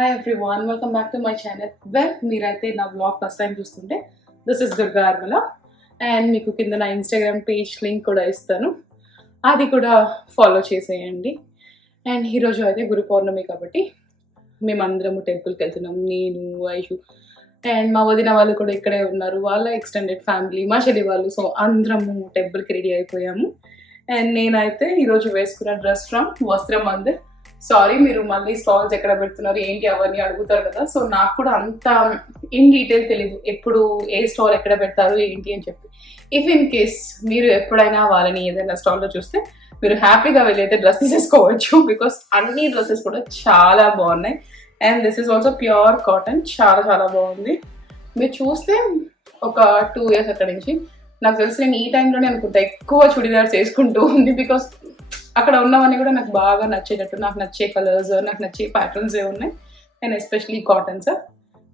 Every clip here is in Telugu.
Hi everyone, welcome back to my channel. Well, మీరైతే నా vlog ఫస్ట్ టైం చూస్తుంటే this is Durga Yaramala and మీకు కింద నా ఇన్స్టాగ్రామ్ పేజ్ లింక్ కూడా ఇస్తాను, అది కూడా ఫాలో చేసేయండి. అండ్ ఈరోజు అయితే గురు పౌర్ణమి కాబట్టి మేమందరము టెంపుల్కి వెళ్తున్నాము. నేను, ఐషు అండ్ మా వదిన వాళ్ళు కూడా ఇక్కడే ఉన్నారు, వాళ్ళ ఎక్స్టెండెడ్ ఫ్యామిలీ, మా చెల్లి వాళ్ళు. సో అందరము టెంపుల్కి రెడీ అయిపోయాము. అండ్ నేనైతే ఈరోజు వేసుకున్న డ్రెస్ ఫ్రమ్ వస్త్రం మందిర్. సారీ, మీరు మళ్ళీ స్టాల్స్ ఎక్కడ పెడుతున్నారు ఏంటి అవన్నీ అడుగుతారు కదా. సో నాకు కూడా అంత ఇన్ డీటెయిల్ తెలీదు ఎప్పుడు ఏ స్టాల్ ఎక్కడ పెడతారు ఏంటి అని చెప్పి. ఇఫ్ ఇన్ కేస్ మీరు ఎప్పుడైనా వాళ్ళని ఏదైనా స్టాల్లో చూస్తే మీరు హ్యాపీగా వెళ్ళైతే డ్రెస్ తీసేసుకోవచ్చు, బికాస్ అన్ని డ్రెస్సెస్ కూడా చాలా బాగున్నాయి. And this is also pure cotton, చాలా చాలా బాగుంది. మీరు చూస్తే ఒక 2 years అక్కడి నుంచి నాకు తెలిసి నేను ఈ టైంలోనే అనుకుంటా ఎక్కువ చుడిదార్స్ వేసుకుంటూ ఉంది, బికాస్ అక్కడ ఉన్నవన్నీ కూడా నాకు బాగా నచ్చేటట్టు, నాకు నచ్చే కలర్స్, నాకు నచ్చే ప్యాటర్న్స్ ఏ ఉన్నాయి. And especially cottons.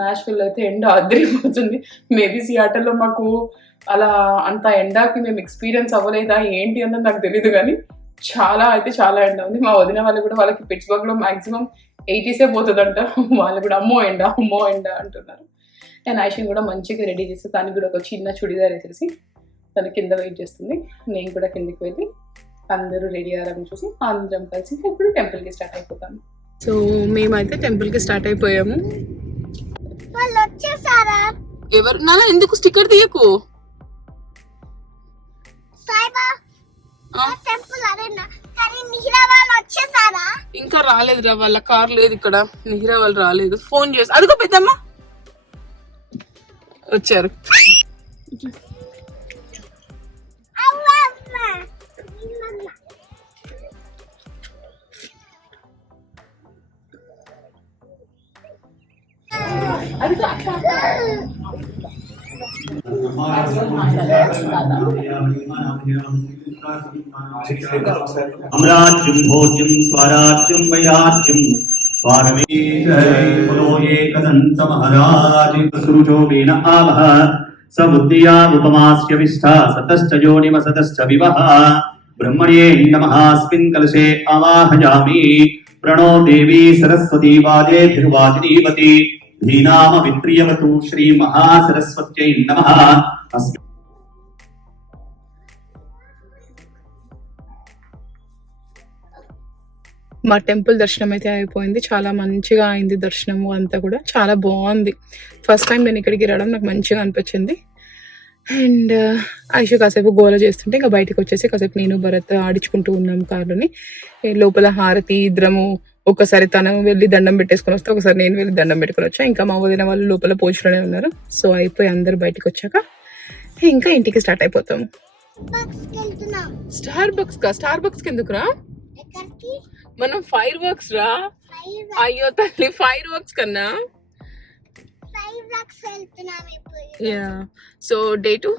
నాష్విల్ అయితే ఎండ అదిరిపోతుంది. మేబీ సియాటల్లో మాకు అలా అంత ఎండకి మేము ఎక్స్పీరియన్స్ అవ్వలేదా ఏంటి అన్నది నాకు తెలియదు, కానీ చాలా అయితే చాలా ఎండ ఉంది. మా వదిన వాళ్ళు కూడా వాళ్ళకి పిట్స్బర్గ్లో మ్యాక్సిమం 80s పోతుందంట. వాళ్ళు కూడా అమ్మో ఎండ అంటున్నారు. అండ్ ఐషిన్ కూడా మంచిగా రెడీ చేసి తనకి కూడా ఒక చిన్న చుడిదార్ వేసేసి తను కింద వెయిట్ చేస్తుంది. నేను కూడా కిందకి వెళ్ళి అందరూ రెడీ అయ్యారని చూసి అందరం కలిసి ఇప్పుడు టెంపుల్కి స్టార్ట్ అయిపోతాము. సో మేమైతే టెంపుల్కి స్టార్ట్ అయిపోయాము. ఎవరు నాన్న ఎందుకు స్టిక్కర్ తీయకు? ఇంకా రాలేదురా, వాళ్ళ కార్ లేదు ఇక్కడ, నిహిరా వాళ్ళు రాలేదు. ఫోన్ చేసి అడుగు పెద్దమ్మా వచ్చారు. అమరాజ్యం భోజ్యం స్వరాజ్యం వైరాజ్యం ఏకదంత మహారాజ్ సృజోవేన ఆవహ సబుద్ధియా ఉపమాస్య విష్ఠా సతశ్చ యోనిమసతశ్చ వివహ బ్రహ్మణ్యే నమఃస్మిన్ కలశే ఆవాహయామి ప్రణో దేవీ సరస్వతీ వాజేభిర్వాజినీవతి ధీనామ విత్రియవతు శ్రీ మహాసరస్వత్యై నమః. మా టెంపుల్ దర్శనం అయితే అయిపోయింది, చాలా మంచిగా అయింది దర్శనము అంతా కూడా చాలా బాగుంది. ఫస్ట్ టైం నేను ఇక్కడికి రావడం నాకు మంచిగా అనిపించింది. అండ్ ఐషు కాసేపు గోల చేస్తుంటే ఇంకా బయటకు వచ్చేసి కాసేపు నేను భరత్ ఆడించుకుంటూ ఉన్నాము కార్లోని. లోపల హారతి ఇద్దరము, ఒకసారి తను వెళ్ళి దండం పెట్టేసుకొని వస్తే ఒకసారి నేను వెళ్ళి దండం పెట్టుకుని వచ్చా. ఇంకా మా వదిన వాళ్ళు లోపల పోచులోనే ఉన్నారు. సో అయిపోయి అందరు బయటకు వచ్చాక ఇంకా ఇంటికి స్టార్ట్ అయిపోతాము. స్టార్ బక్స్ కి ఎందుకురా? మనం ఫైర్ వర్క్స్ రా. అయ్యో తల్లి, ఫైర్ వర్క్స్ కన్నా. సో డే 2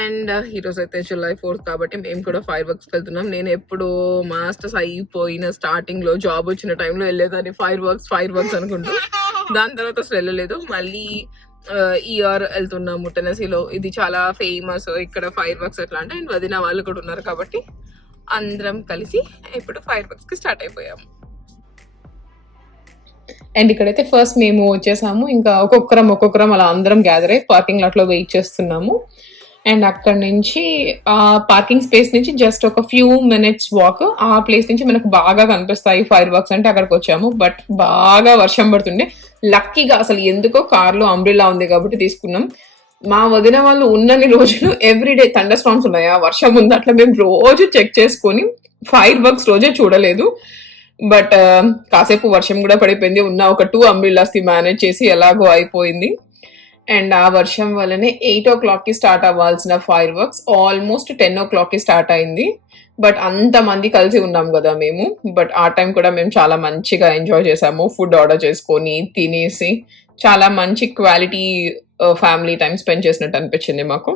అండ్ ఈరోజు అయితే July 4th కాబట్టి మేము కూడా ఫైర్ వర్క్స్ వెళ్తున్నాం. నేను ఎప్పుడు మాస్టర్స్ అయిపోయిన స్టార్టింగ్ లో జాబ్ వచ్చిన టైంలో వెళ్ళేదాన్ని ఫైర్ వర్క్స్ అనుకుంటూ. దాని తర్వాత అసలు వెళ్ళలేదు. మళ్ళీ ఈ ఇయర్ వెళ్తున్నాము టెనసీలో. ఇది చాలా ఫేమస్ ఇక్కడ ఫైర్ వర్క్స్ ఎట్లా అంటే. అండ్ వదిన వాళ్ళు కూడా ఉన్నారు కాబట్టి అందరం కలిసి ఇప్పుడు ఫైర్ వర్క్స్ కి స్టార్ట్ అయిపోయాము. అండ్ ఇక్కడైతే ఫస్ట్ మేము వచ్చేసాము. ఇంకా ఒక్కొక్కరం అలా అందరం గ్యాదర్ అయ్యి పార్కింగ్ లాట్ లో వెయిట్ చేస్తున్నాము. అండ్ అక్కడ నుంచి ఆ పార్కింగ్ స్పేస్ నుంచి జస్ట్ ఒక ఫ్యూ మినిట్స్ వాక్, ఆ ప్లేస్ నుంచి మనకు బాగా కనిపిస్తాయి ఫైర్ వర్క్స్ అంటే అక్కడికి వచ్చాము. బట్ బాగా వర్షం పడుతుండే. లక్కీగా అసలు ఎందుకో కార్లో అంబ్రెల్లా ఉంది కాబట్టి తీసుకున్నాం. మా వదిన వాళ్ళు ఉన్నన్ని రోజులు ఎవ్రీడే థండర్ స్టార్మ్స్ ఉన్నాయా, వర్షం ఉంది, అట్లా మేము రోజు చెక్ చేసుకొని ఫైర్ వర్క్స్ రోజే చూడలేదు. బట్ కాసేపు వర్షం కూడా పడిపోయింది. ఉన్న ఒక 2 అంబ్రెల్లాస్ కి మేనేజ్ చేసి ఎలాగో అయిపోయింది. అండ్ ఆ వర్షం వల్లనే 8 o'clock కి స్టార్ట్ అవ్వాల్సిన ఫైర్ వర్క్స్ ఆల్మోస్ట్ 10 o'clock కి స్టార్ట్ అయింది. బట్ అంతమంది కలిసి ఉన్నాం కదా మేము. బట్ ఆ టైం కూడా మేము చాలా మంచిగా ఎంజాయ్ చేసాము. ఫుడ్ ఆర్డర్ చేసుకొని తినేసి చాలా మంచి క్వాలిటీ ఫ్యామిలీ టైం స్పెండ్ చేసినట్టు అనిపించింది మాకు.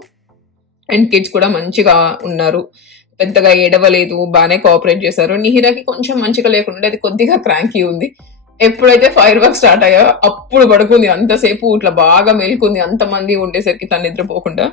అండ్ కిడ్స్ కూడా మంచిగా ఉన్నారు, పెద్దగా ఏడవలేదు, బాగానే కోఆపరేట్ చేశారు. నిహిరాకి కొంచెం మంచిగా లేకుండా అది కొద్దిగా క్రాంకీ ఉంది. ఎప్పుడైతే ఫైర్ వర్క్ స్టార్ట్ అయ్యా అప్పుడు పడుకుంది. అంతసేపు ఇట్లా బాగా మేల్కుంది, అంతమంది ఉండేసరికి తను నిద్రపోకుండా.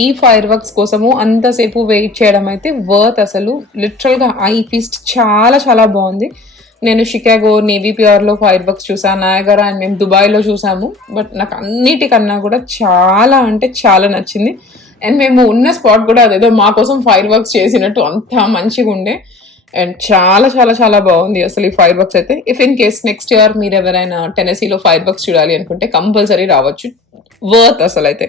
ఈ ఫైర్ వర్క్స్ కోసము అంతసేపు వెయిట్ చేయడం అయితే వర్త్ అసలు. లిటరల్గా ఐ ఫీస్ట్ చాలా చాలా బాగుంది. నేను షికాగో నేవీ పియర్లో ఫైర్ వర్క్స్ చూసాను, నయాగరా అండ్ మేము దుబాయ్లో చూసాము. బట్ నాకు అన్నిటికన్నా కూడా చాలా అంటే చాలా నచ్చింది. అండ్ మేము ఉన్న స్పాట్ కూడా అదేదో మా కోసం ఫైర్ వర్క్స్ చేసినట్టు అంత మంచిగా ఉండే. అండ్ చాలా చాలా చాలా బాగుంది అసలు ఈ ఫైర్ వర్క్స్ అయితే. If in case next year మీరు ఎవరైనా టెనెసీలో ఫైర్ వర్క్స్ చూడాలి అనుకుంటే కంపల్సరీ రావచ్చు, వర్త్ అసలు అయితే.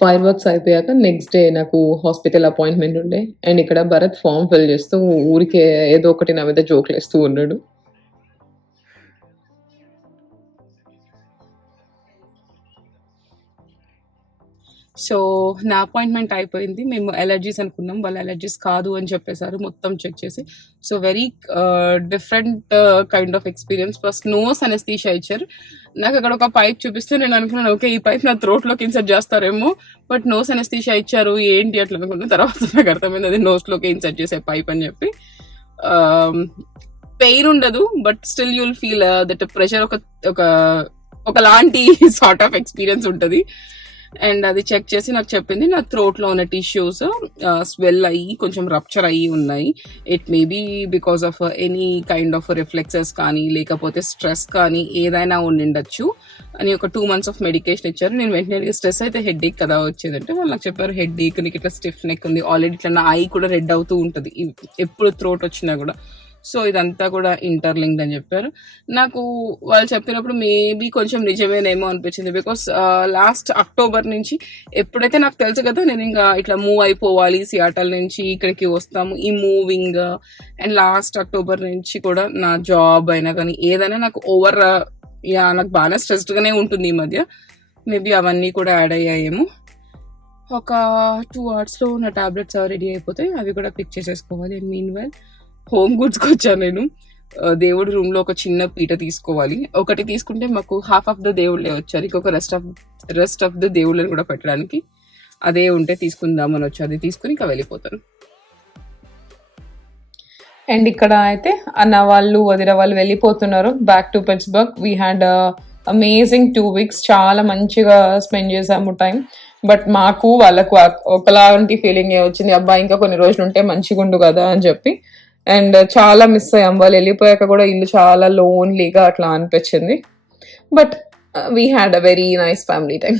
ఫైర్ వర్క్స్ అయిపోయాక నెక్స్ట్ డే నాకు హాస్పిటల్ అపాయింట్మెంట్ ఉండే. అండ్ ఇక్కడ భరత్ ఫామ్ ఫిల్ చేస్తూ ఊరికే ఏదో ఒకటి నా మీద జోకులు వేస్తూ ఉన్నాడు. సో నా అపాయింట్మెంట్ అయిపోయింది. మేము ఎలర్జీస్ అనుకున్నాం, వాళ్ళు ఎలర్జీస్ కాదు అని చెప్పేశారు మొత్తం చెక్ చేసి. So very different kind of experience. First nose anaesthesia ఇచ్చారు. నాకు అక్కడ ఒక పైప్ చూపిస్తే నేను అనుకున్నాను ఓకే ఈ పైప్ నా థ్రోట్లోకి ఇన్సర్ట్ చేస్తారేమో, బట్ నోస్ అనెస్థీషియా ఇచ్చారు ఏంటి అట్లా అనుకున్న తర్వాత నాకు అర్థమైంది అది నోస్లోకి ఇన్సర్ట్ చేసే పైప్ అని చెప్పి. పెయిన్ ఉండదు, but still you'll feel that pressure ఒకలాంటి సార్ట్ ఆఫ్ ఎక్స్పీరియన్స్ ఉంటుంది. అండ్ అది చెక్ చేసి నాకు చెప్పింది నా థ్రోట్లో ఉన్న టిష్యూస్ స్వెల్ అయ్యి కొంచెం రప్చర్ అయ్యి ఉన్నాయి. It may be because of any kind of reflexes కానీ లేకపోతే స్ట్రెస్ కానీ ఏదైనా ఉండిండొచ్చు అని ఒక 2 months ఆఫ్ మెడికేషన్ ఇచ్చారు. నేను వెంటనే స్ట్రెస్ అయితే హెడ్ ఏక్ కదా వచ్చేదంటే వాళ్ళు నాకు చెప్పారు హెడ్ ఏక్ నీకు ఇట్లా స్టిఫ్ నెక్ ఉంది, ఆల్రెడీ ఇట్లా నా ఐ కూడా రెడ్ అవుతూ ఉంటుంది ఎప్పుడు థ్రోట్ వచ్చినా కూడా. సో ఇదంతా కూడా ఇంటర్లింక్డ్ అని చెప్పారు. నాకు వాళ్ళు చెప్పినప్పుడు మేబీ కొంచెం నిజమేనేమో అనిపించింది. బికాస్ లాస్ట్ అక్టోబర్ నుంచి ఎప్పుడైతే నాకు తెలుసు కదా నేను ఇంకా ఇట్లా మూవ్ అయిపోవాలి సియాటల్ నుంచి ఇక్కడికి వస్తాము ఈ మూవింగ్. అండ్ లాస్ట్ అక్టోబర్ నుంచి కూడా నా జాబ్ అయినా కానీ ఏదైనా నాకు నాకు బాగా స్ట్రెస్డ్గానే ఉంటుంది ఈ మధ్య. మేబీ అవన్నీ కూడా యాడ్ అయ్యాయేమో. ఒక 2 hours నా టాబ్లెట్స్ రెడీ అయిపోతాయి, అవి కూడా పిక్ చేసేసుకోవాలి. అండ్ మీన్ వైల్ హోమ్ గుడ్స్కి వచ్చాను నేను. దేవుడి రూమ్లో ఒక చిన్న పీట తీసుకోవాలి. ఒకటి తీసుకుంటే మాకు హాఫ్ ఆఫ్ ద దేవుళ్ళే వచ్చారు, ఇంకొక రెస్ట్ ఆఫ్ ద దేవుళ్ళని కూడా పెట్టడానికి అదే ఉంటే తీసుకుందామని వచ్చి అది తీసుకుని ఇంకా వెళ్ళిపోతాను. అండ్ ఇక్కడ అయితే అన్న వాళ్ళు వదిన వాళ్ళు వెళ్ళిపోతున్నారు back to Pittsburgh. We had amazing 2 weeks, చాలా మంచిగా స్పెండ్ చేసాము టైం. బట్ మాకు వాళ్ళకు ఒకలాంటి ఫీలింగ్ వచ్చింది, అబ్బాయి ఇంకా కొన్ని రోజులు ఉంటే మంచిగా ఉండు కదా అని చెప్పి. అండ్ చాలా మిస్ అయ్యాం, వాళ్ళు వెళ్ళిపోయాక కూడా ఇల్లు చాలా లోన్లీగా అట్లా అనిపించింది. But we had a very nice family time.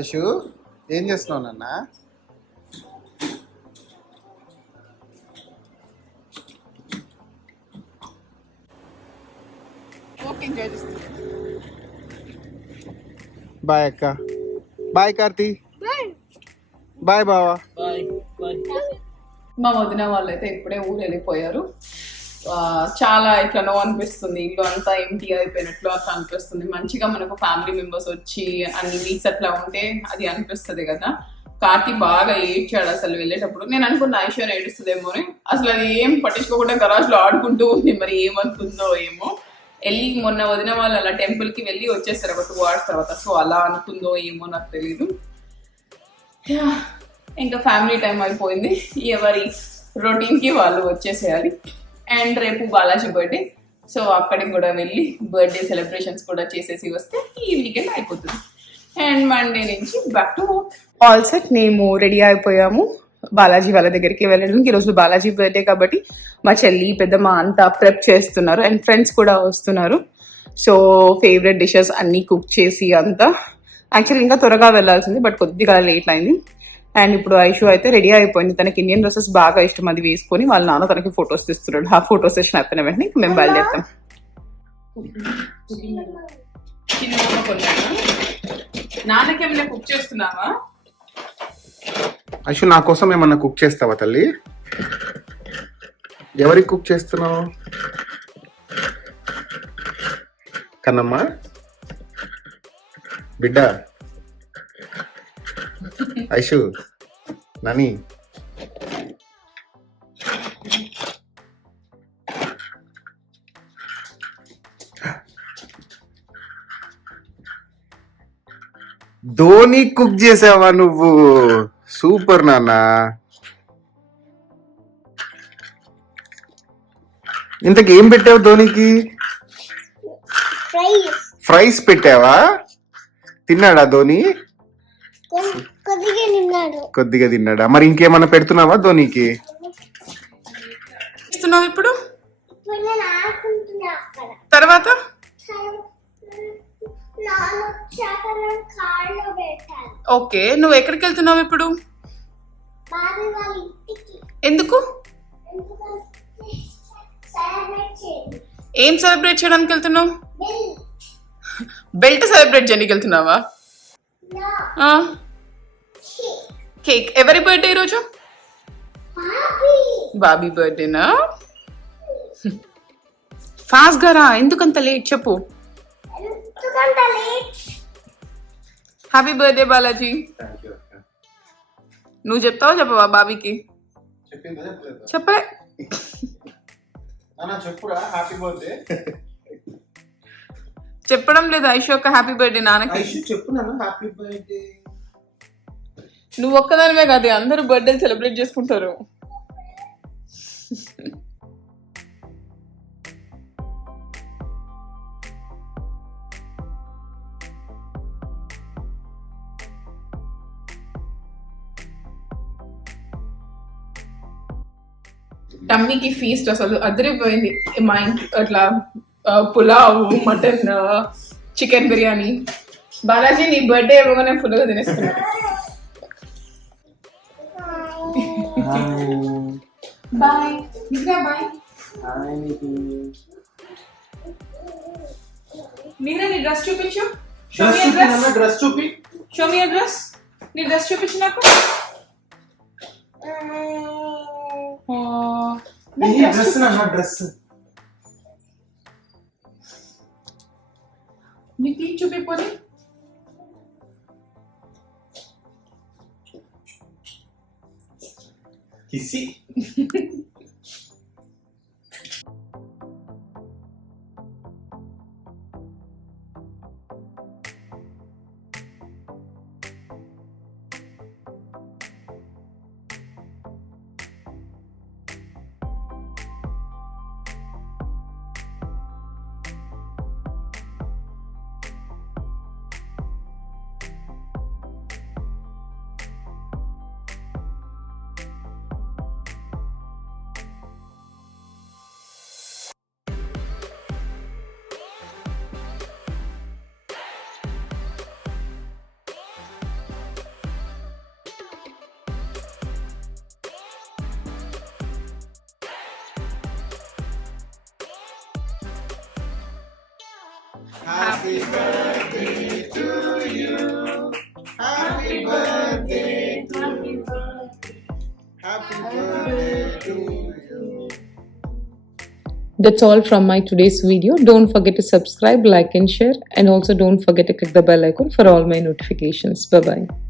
Ashu ఏం చేస్తున్నావు నాన్న? బాయ్ అక్క, బాయ్ కార్తీ, బాయ్ బావా. మా వదిన వాళ్ళు అయితే ఇప్పుడే ఊరు వెళ్ళిపోయారు. చాలా ఇట్లా అనిపిస్తుంది, ఇల్లు అంతా ఎంటీ అయిపోయినట్లు అట్లా అనిపిస్తుంది. మంచిగా మనకు ఫ్యామిలీ మెంబర్స్ వచ్చి అన్ని వీక్స్ అట్లా ఉంటే అది అనిపిస్తుంది కదా. కార్తీ బాగా ఏడ్చాడు అసలు వెళ్ళేటప్పుడు. నేను అనుకున్న ఐశ్వర్య ఏడుస్తుందేమో అని, అసలు అది ఏం పట్టించుకోకుండా గరాజ్లో ఆడుకుంటూ ఉంది. మరి ఏమనుకుందో ఏమో. వెళ్ళి మొన్న వదిన వాళ్ళు అలా టెంపుల్కి వెళ్ళి వచ్చేసారు ఒక 2 hours తర్వాత. సో అలా అనుకుందో ఏమో నాకు తెలీదు. ఇంకా ఫ్యామిలీ టైం అయిపోయింది, ఎవరి రొటీన్కి వాళ్ళు వచ్చేసేయాలి. అండ్ రేపు బాలాజీ బర్త్డే, సో అక్కడికి కూడా వెళ్ళి బర్త్డే సెలబ్రేషన్స్ కూడా చేసేసి వస్తే ఈ వీకెండ్ అయిపోతుంది. అండ్ మండే నుంచి back to work. All set, మేము రెడీ అయిపోయాము బాలాజీ వాళ్ళ దగ్గరికి వెళ్ళడానికి. ఈరోజు బాలాజీ బర్త్డే కాబట్టి మా చెల్లి పెద్దమ్మ అంతా ప్రెప్ చేస్తున్నారు. అండ్ ఫ్రెండ్స్ కూడా వస్తున్నారు. సో ఫేవరెట్ డిషెస్ అన్నీ కుక్ చేసి అంతా. యాక్చువల్లీ ఇంకా త్వరగా వెళ్ళాల్సింది, బట్ కొద్దిగా లేట్ అయింది. అండ్ ఇప్పుడు ఐషు అయితే రెడీ అయిపోయింది. తనకి ఇండియన్ డ్రెస్సెస్ బాగా ఇష్టం, అది వేసుకొని వాళ్ళ నాన్న తనకి ఫొటోస్ తీస్తున్నాడు. ఆ ఫోటో సెషన్ అయిపోయిన వెంటనే మేము బయలుదేరుతాం. నాన్నకి ఏమైనా కుక్ చేస్తున్నావా? ఐషు నా కోసం ఏమన్నా కుక్ చేస్తావా తల్లి? ఎవరికి కుక్ చేస్తున్నావు కన్నమ్మ బిడ్డ? ఐషు నాని ధోని కుక్ చేసావా నువ్వు? సూపర్ నాన్న. ఇంతకు ఏం పెట్టావు ధోనికి? ఫ్రైస్ పెట్టావా? తిన్నాడా ధోని? కొద్దిగా తిన్నాడా? మరి ఇంకేమన్నా పెడుతున్నావా ధోనికి? ఇస్తున్నావు ఇప్పుడు తర్వాత ఓకే. నువ్వు ఎక్కడికి వెళ్తున్నావు ఇప్పుడు? ఎందుకు? ఏం సెలబ్రేట్ చేయడానికి వెళ్తున్నావు? బెల్ట్ సెలబ్రేట్ చేయడానికి వెళ్తున్నావా? కేక్. ఎవరి బర్త్డే ఈరోజు? బాబీ బర్త్డేనా? ఫాస్ట్ గా రా. ఎందుకంత లేట్ చెప్పు. Happy birthday Balaji. నువ్వు చెప్తావా చెప్పవా బాబీకి? చెప్పలే. చెప్పడం లేదు ఐషు ఒక హ్యాపీ బర్త్డే నాన్నకి. నువ్వు ఒక్కదానివే కాదు, అందరూ బర్త్డే సెలబ్రేట్ చేసుకుంటారు. టమ్మీకి ఫీస్ట్ అసలు అదిరిపోయింది. మా ఇంట్లో అట్లా పులావ్, మటన్, చికెన్ బిర్యానీ. బాలాజీ నీ బర్త్డే ఇవ్వగానే ఫుల్గా తినేస్తున్నా. Bye bye. మీరే నీ డ్రెస్ చూపించు. డ్రెస్ చూపి. Show me dress. నీ డ్రెస్ చూపించు నాకు. డ్రెస్ నీకు చూపిపోయి. కిసి. Happy birthday to you. Happy birthday to you. Happy birthday to you. That's all from my today's video. Don't forget to subscribe, like and share, and also don't forget to click the bell icon for all my notifications. Bye bye.